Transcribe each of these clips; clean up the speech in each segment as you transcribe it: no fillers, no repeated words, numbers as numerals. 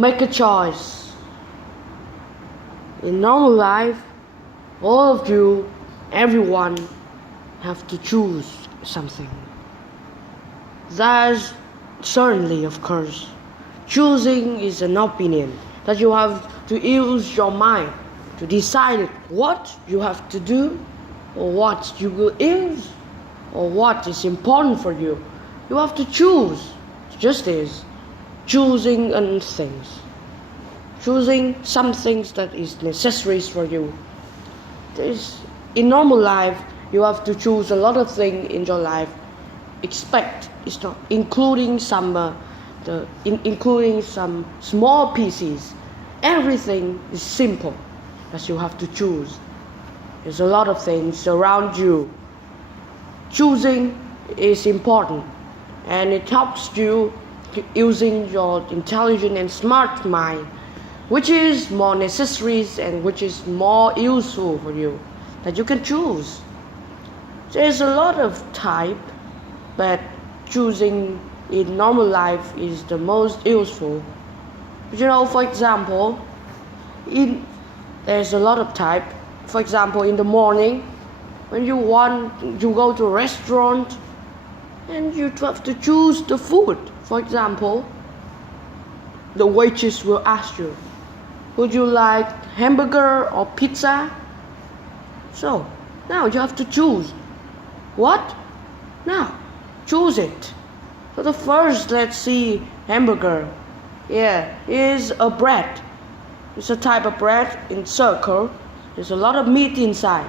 make a choice. In normal life, all of you, everyone, have to choose something. That's certainly, of course. Choosing is an opinion that you have to use your mind to decide what you have to do, or what you will use, or what is important for you. You have to choose. Just as choosing things. Choosing some things that is necessary for you. In normal life, you have to choose a lot of things in your life. It's not including some small pieces. Everything is simple, as you have to choose. There's a lot of things around you. Choosing is important, and it helps you using your intelligent and smart mind, which is more necessary and which is more useful for you, that you can choose. There's a lot of type, but choosing in normal life is the most useful. For example, there's a lot of type. For example, in the morning, when you go to a restaurant and you have to choose the food. For example, the waitress will ask you, would you like hamburger or pizza? So, now you have to choose. What? Now, choose it. So the first, let's see, hamburger. Is a bread. It's a type of bread in circle. There's a lot of meat inside.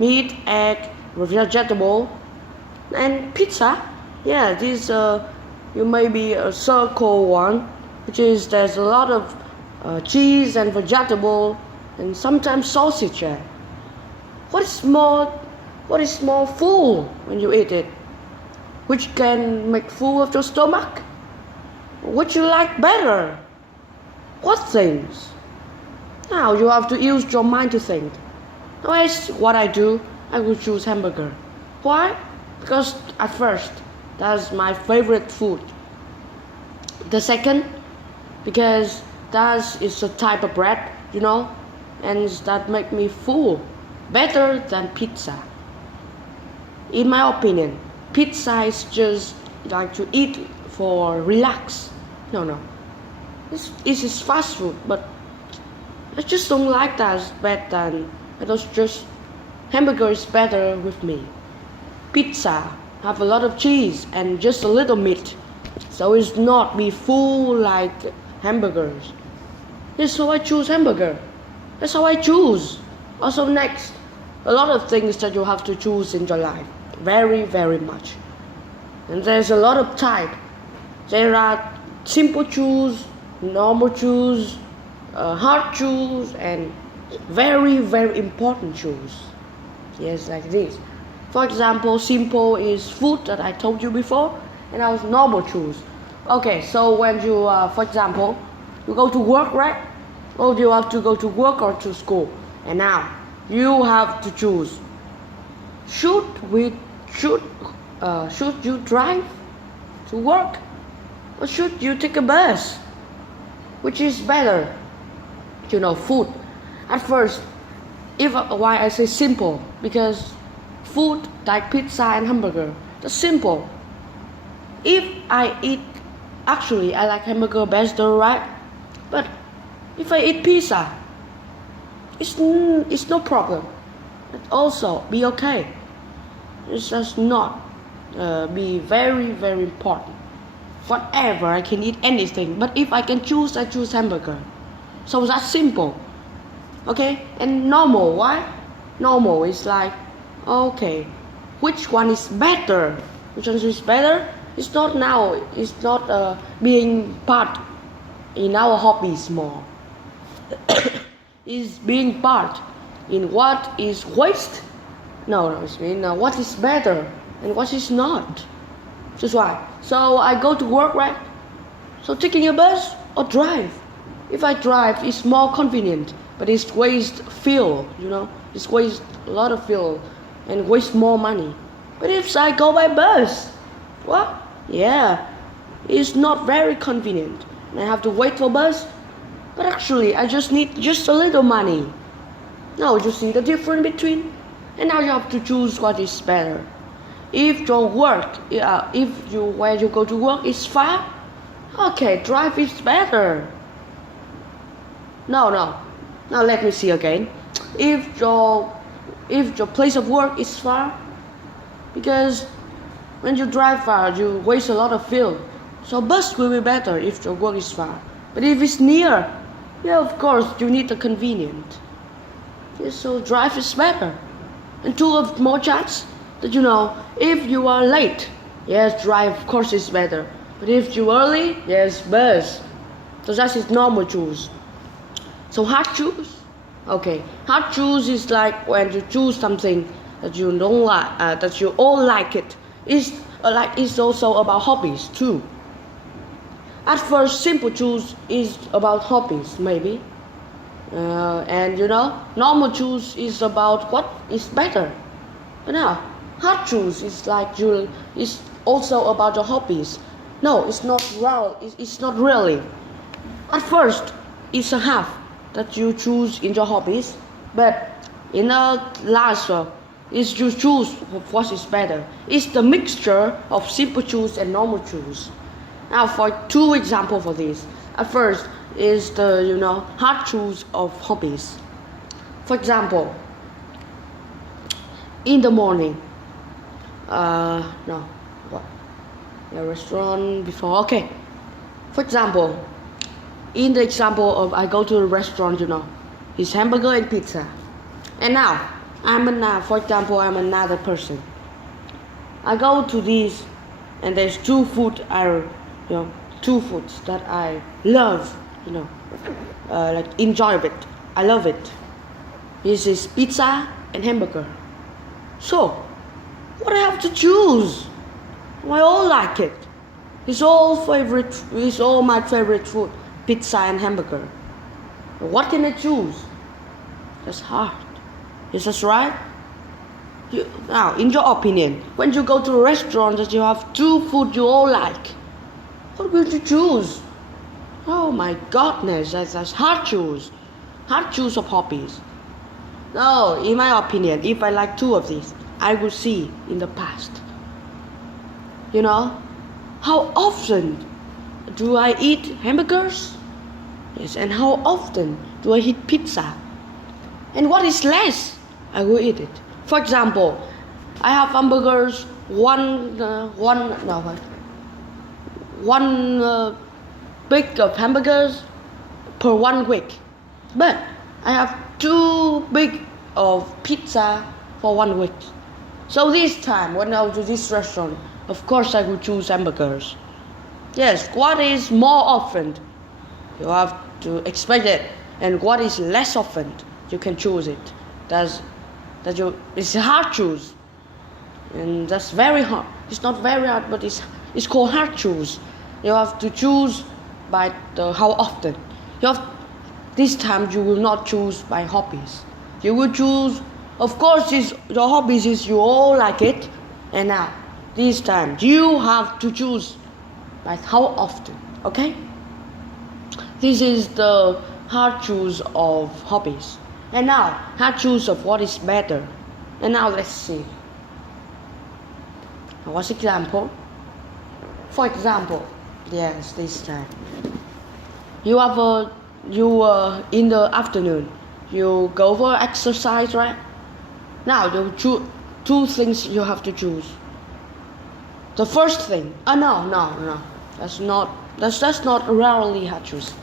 Meat, egg, vegetable, and pizza. This you may be a circle one, which is there's a lot of cheese and vegetable, and sometimes sausage. What is more full when you eat it? Which can make full of your stomach? What you like better? What things? Now you have to use your mind to think. Now what I do, I will choose hamburger. Why? Because at first, that's my favorite food. The second, because that is a type of bread, and that make me full, better than pizza. In my opinion, pizza is just like to eat for relax. No. This is fast food, but I just don't like that. It's better than, hamburger is better with me. Pizza have a lot of cheese and just a little meat, so it's not be full like hamburgers. That's how I choose hamburger. That's how I choose. Also next, a lot of things that you have to choose in your life. Very, very much. And there's a lot of type. There are simple choose, normal choose, hard choose, and very, very important choose. Yes, like this. For example, simple is food that I told you before, and I was normal choose. Okay, so when you, for example, you go to work, right? Or you have to go to work or to school, and now you have to choose. Should you drive to work, or should you take a bus? Which is better? Food. At first, why I say simple, because food like pizza and hamburger, that's simple. If I like hamburger better, right? But if I eat pizza, it's no problem. It also be okay. It's just not be very, very important. Whatever, I can eat anything. But if I can choose, I choose hamburger. So that's simple. Okay? And normal, why? Normal is like, okay, which one is better? Which one is better? It's not being part in our hobbies more. Is being part in what is waste? No, it's what is better and what is not. That's why. So I go to work, right? So taking a bus or drive. If I drive, it's more convenient, but it's waste fuel, It's waste a lot of fuel and waste more money. But if I go by bus, what? It's not very convenient. and I have to wait for bus. But actually, I just need just a little money. Now you see the difference between, and now you have to choose what is better. If your work, where you go to work is far, okay, drive is better. No. Now let me see again. If your place of work is far, because when you drive far, you waste a lot of fuel. So bus will be better if your work is far. But if it's near, yeah, of course, you need the convenient. Yeah, so drive is better. And two of more chance that if you are late, yes, drive, of course, is better. But if you early, yes, bus. So that is normal choose. So hard choose. Okay, hard choose is like when you choose something that you don't like, that you all like it. It's also about hobbies too. At first, simple choose is about hobbies, maybe. And normal choose is about what is better. But now, hard choose is is also about your hobbies. No, it's not It's not really. At first, it's a half that you choose in your hobbies, but in the last, is you choose what is better. It's the mixture of simple choose and normal choose. Now, for two examples for this. At first is the hard choose of hobbies. For example, in the morning, restaurant before. Okay. For example, in the example of I go to a restaurant, it's hamburger and pizza. And now I'm another person. I go to these, and there's two foods that I love, enjoy it. I love it. This is pizza and hamburger. So, what I have to choose? I all like it. It's all my favorite food, pizza and hamburger. What can I choose? That's hard. Is that right? Now, in your opinion, when you go to a restaurant that you have two food you all like, what will you choose? Oh my goodness, that's hard choose. Hard choose of hobbies. No, in my opinion, if I like two of these, I will see in the past. How often do I eat hamburgers? Yes, and how often do I eat pizza? And what is less, I will eat it. For example, I have hamburgers one big of hamburgers per 1 week, but I have 2 big of pizza for 1 week. So this time when I go to this restaurant, of course I will choose hamburgers. Yes, what is more often, you have to expect it, and what is less often, you can choose it. It's hard choose, and that's very hard. It's not very hard, but it's called hard choose. You have to choose by how often. This time you will not choose by hobbies. You will choose, of course, your hobbies is you all like it, and now this time you have to choose by how often. Okay? This is the hard choose of hobbies. And now, hard choose of what is better. And now let's see. What's example? For example, yes, this time. You in the afternoon, you go for exercise, right? Now you choose 2 things you have to choose. The first thing, no. That's not rarely hard choose.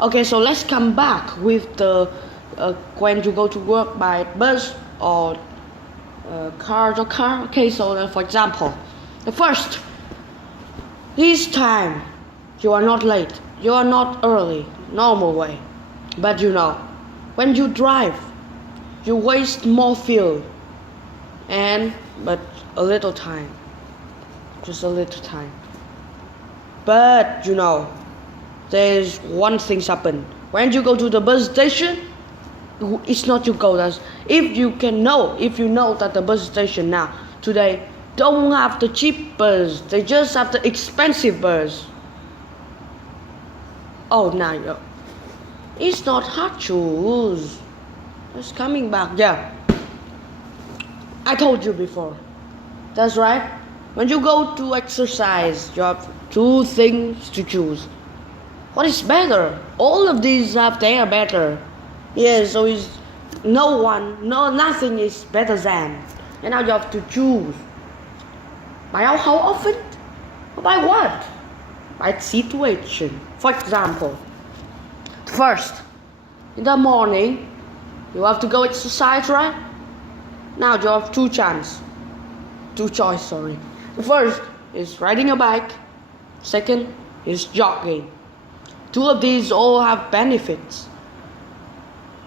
Okay, so let's come back with the when you go to work by bus or car. Okay, so for example, the first, this time you are not late, you are not early, normal way. But when you drive, you waste more fuel but a little time, just a little time. But there's one thing happen. When you go to the bus station, it's not you go there. If you know that the bus station now today don't have the cheap bus, they just have the expensive bus. Oh, now it's not hard choose. It's coming back. Yeah, I told you before. That's right. When you go to exercise, you have two things to choose. What is better? All of these have their better. Yes, so it's nothing is better than. And now you have to choose. By how often? By what? By situation. For example, first, in the morning, you have to go exercise, right? Now you have two choices. The first is riding a bike. Second is jogging. Two of these all have benefits.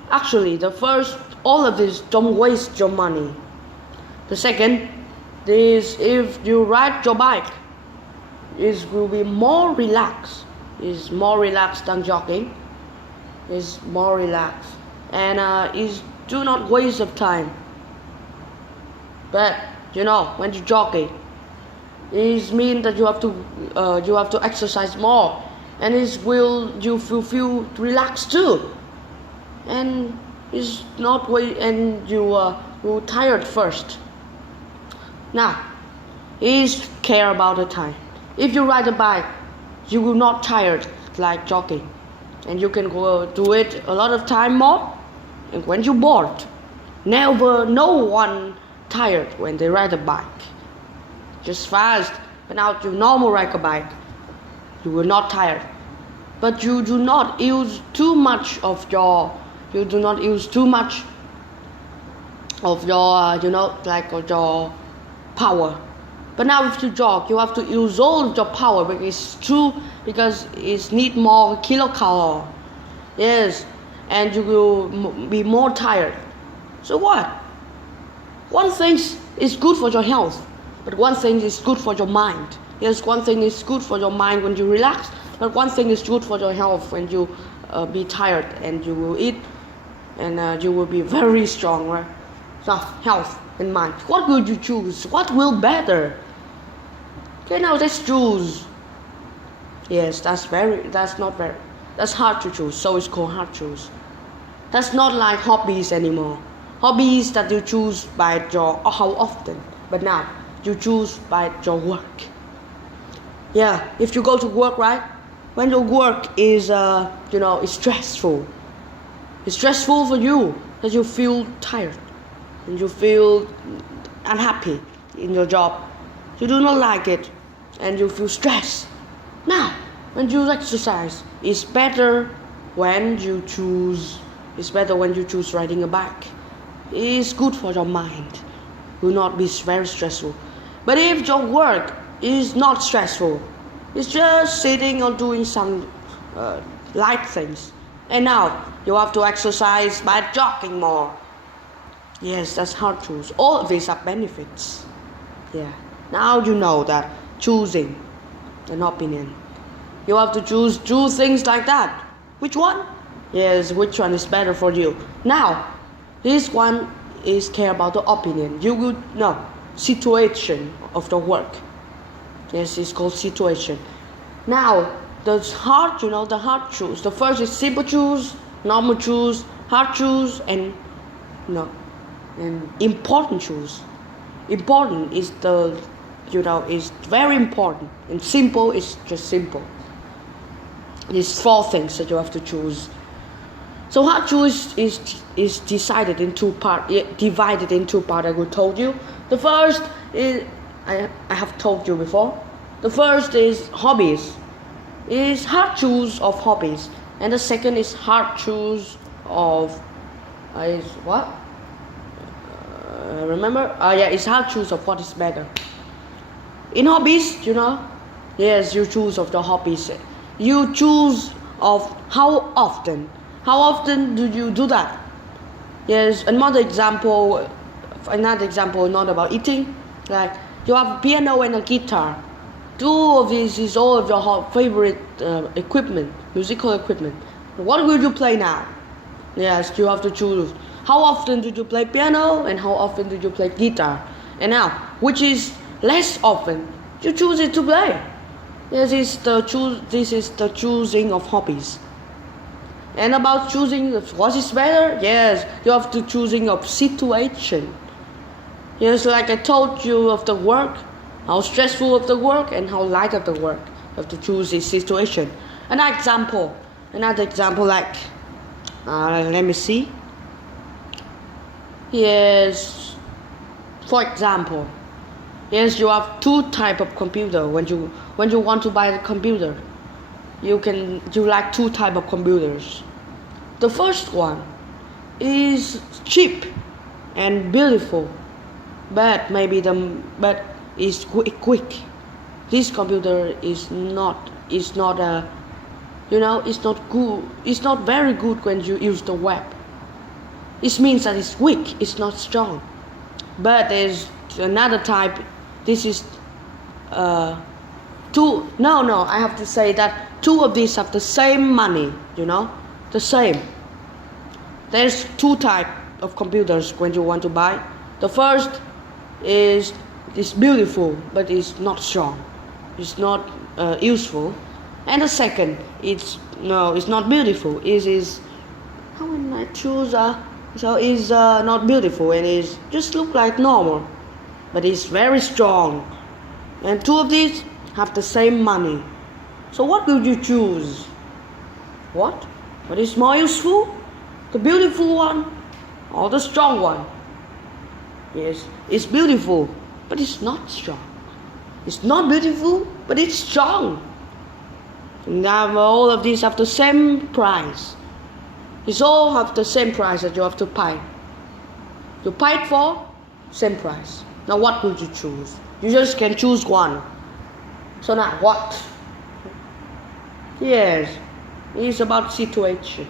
Actually, the first, all of these don't waste your money. The second is if you ride your bike, it will be more relaxed. It's more relaxed than jogging. It's more relaxed. And it's do not waste of time. But when you're jogging, it means that you have to exercise more, and you feel relaxed too, and it's not and you tired first. Now, is care about the time. If you ride a bike, you will not tired like jogging, and you can go do it a lot of time more. And when you're bored, no one tired when they ride a bike. Just fast, but now you normal ride a bike, you will not tired. But you do not use too much of your your power. But now if you jog, you have to use all your power because it need more kilocalorie. Yes, and you will be more tired. So what? One thing is good for your health, but one thing is good for your mind. Yes, one thing is good for your mind when you relax, but one thing is good for your health when you be tired and you will eat, and you will be very strong, right? So health and mind. What will you choose? What will better? Okay, now let's choose. Yes, that's hard to choose. So it's called hard choose. That's not like hobbies anymore. Hobbies that you choose by how often, but now you choose by your work. Yeah, if you go to work, right? When your work is is stressful. It's stressful for you that you feel tired and you feel unhappy in your job. You do not like it and you feel stressed. Now, when you exercise, it's better when you choose riding a bike. It's good for your mind. It will not be very stressful. But if your work is not stressful, it's just sitting or doing some light things, and now you have to exercise by jogging more. Yes, that's hard to choose. All of these are benefits. Yeah. Now you know that choosing an opinion. You have to choose two things like that. Which one? Yes, which one is better for you? Now, this one is care about the opinion. You would know situation of the work. Yes, it's called situation. Now, the hard choose. The first is simple choose, normal choose, hard choose, and important choose. Important is is very important, and simple is just simple. There's four things that you have to choose. So hard choose is divided in two parts. I will told you. The first is I have told you before. The first is hobbies. Is hard choose of hobbies, and the second is hard choose of is what? Remember? It's hard choose of what is better. In hobbies, yes, you choose of the hobbies. You choose of how often. How often do you do that? Yes, another example, not about eating. Like you have a piano and a guitar. Two of these is all of your favorite musical equipment. What will you play now? Yes, you have to choose. How often do you play piano and how often do you play guitar? And now, which is less often? You choose it to play. This is the choosing of hobbies. And about choosing what is better, yes, you have to choosing of situation. Yes, like I told you of the work, how stressful of the work and how light of the work. You have to choose this situation. Another example like, let me see. Yes, for example, yes, you have two type of computer. When you want to buy the computer, you like two type of computers. The first one is cheap and beautiful, but is quick. This computer is not it's not good. It's not very good when you use the web. It means that it's weak. It's not strong. But there's another type. This is two. No. I have to say that two of these have the same money. The same. There's two type of computers when you want to buy. The first is beautiful, but it's not strong. It's not useful. And the second, it's not beautiful. It is how can I choose? So it's not beautiful and it's just look like normal, but it's very strong. And two of these have the same money. So what will you choose? What is more useful? The beautiful one or the strong one? Yes, it's beautiful, but it's not strong. It's not beautiful, but it's strong. Now all of these have the same price. It's all have the same price that you have to pay. You paid for same price. Now what would you choose? You just can choose one. So now what? Yes, it's about situation.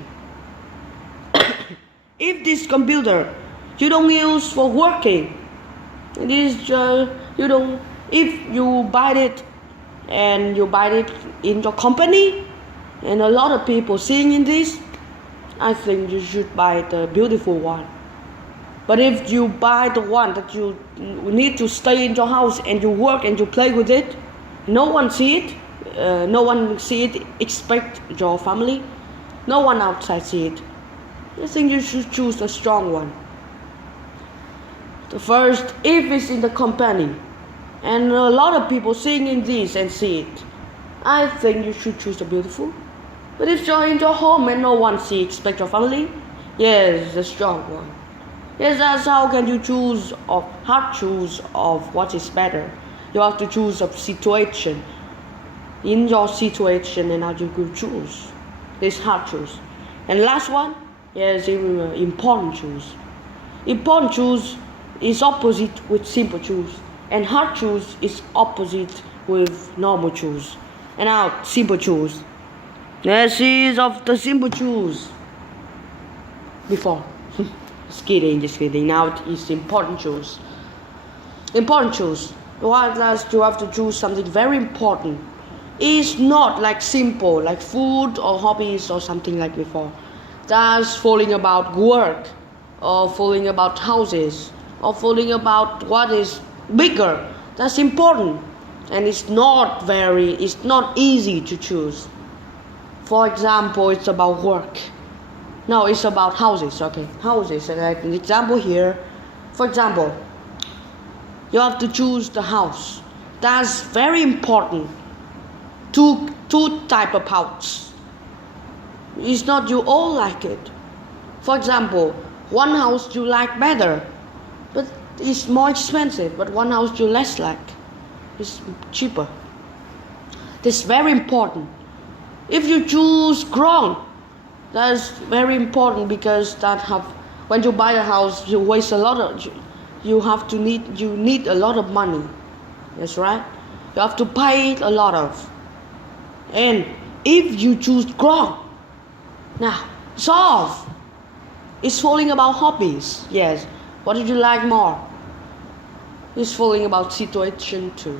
If this computer you don't use for working, it is you don't. If you buy it and you buy it in your company, and a lot of people seeing in this, I think you should buy the beautiful one. But if you buy the one that you need to stay in your house and you work and you play with it, no one see it. No one see it except your family. No one outside see it. I think you should choose the strong one. The first, if it's in the company, and a lot of people seeing in this and see it, I think you should choose the beautiful. But if you're in your home and no one see except your family, yes, the strong one. Yes, that's how can you choose of hard choose of what is better. You have to choose a situation. In your situation and how you could choose. This hard choose. And last one, yes, important choose. Important choose is opposite with simple choose. And hard choose is opposite with normal choose. And now simple choose. This is of the simple choose. Before. Just kidding. Now it is important choose. Important choose. What last you have to choose something very important. It's not like simple, like food or hobbies or something like before. That's falling about work, or falling about houses, or falling about what is bigger. That's important, and it's not easy to choose. For example, it's about work. No, it's about houses. Okay, houses. And like an example here. For example, you have to choose the house. That's very important. Two type of house. It's not you all like it. For example, one house you like better, but it's more expensive. But one house you less like, it's cheaper. This is very important. If you choose wrong, that's very important because when you buy a house, you waste a lot of. You need a lot of money. That's right. You have to pay a lot of. And if you choose wrong, now solve. It's falling about hobbies. Yes. What did you like more? It's falling about situation too.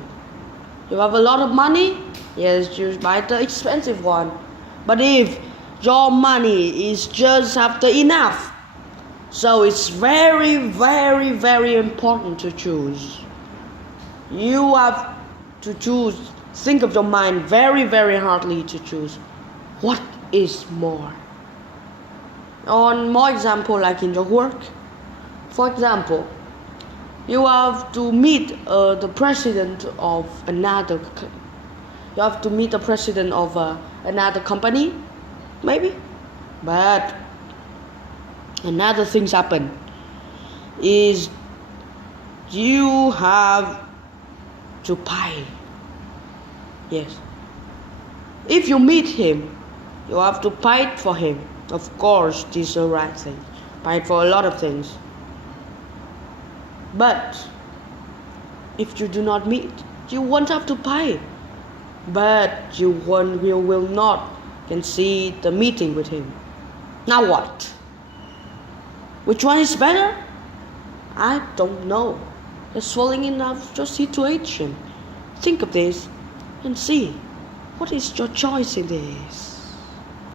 You have a lot of money. Yes, you buy the expensive one. But if your money is just after enough, so it's very, very, very important to choose. You have to choose think of your mind very, very hardly to choose what is more. On more example, like in your work, for example, you have to meet the president of another. You have to meet the president of another company, maybe, but another things happen. Is you have to pay. Yes. If you meet him, you have to pay for him. Of course, this is the right thing. Pay for a lot of things. But if you do not meet, you won't have to pay. But you will not can see the meeting with him. Now what? Which one is better? I don't know. It's falling in love with your situation. Think of this and see what is your choice in this.